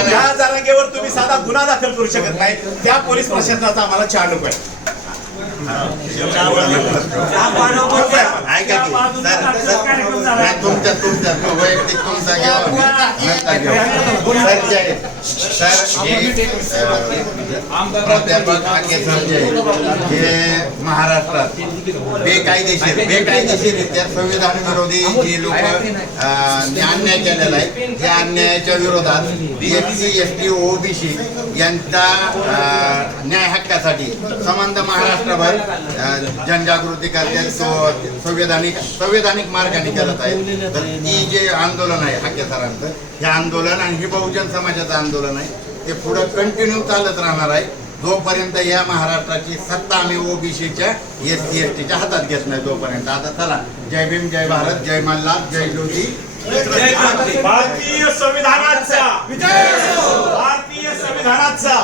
ज्या जारांगेवर तुम्ही साधा गुन्हा दाखल करू शकत नाही त्या पोलीस प्रशासनाचा आम्हाला चार नको आहे ऐका की तुमच्या तुमच्या वैयक्तिक तुमचा प्राध्यापक आके सर जे हे महाराष्ट्रात बेकायदेशीर बेकायदेशीरित्या संविधान विरोधी जे लोक अन्याय केलेला आहे त्या अन्यायाच्या विरोधात BSC C S T OBC यांच्या न्याय हक्कासाठी संबंध महाराष्ट्रभर जनजागृती करते तो संविधानिक संविधानिक मार्गाने करत आहे तर ती जे आंदोलन आहे हाके सरांचं हे आंदोलन आणि हे बहुजन समाजाचं आंदोलन आहे. ते पुढं कंटिन्यू चालत राहणार आहे. जोपर्यंत या महाराष्ट्राची सत्ता आम्ही ओबीसीच्या एस सी एस टीच्या हातात घेत नाही तोपर्यंत. आता चला. जय भीम जय भारत जय मल्हार जय ज्योती. भारतीय संविधानाचा. भारतीय संविधानाचा.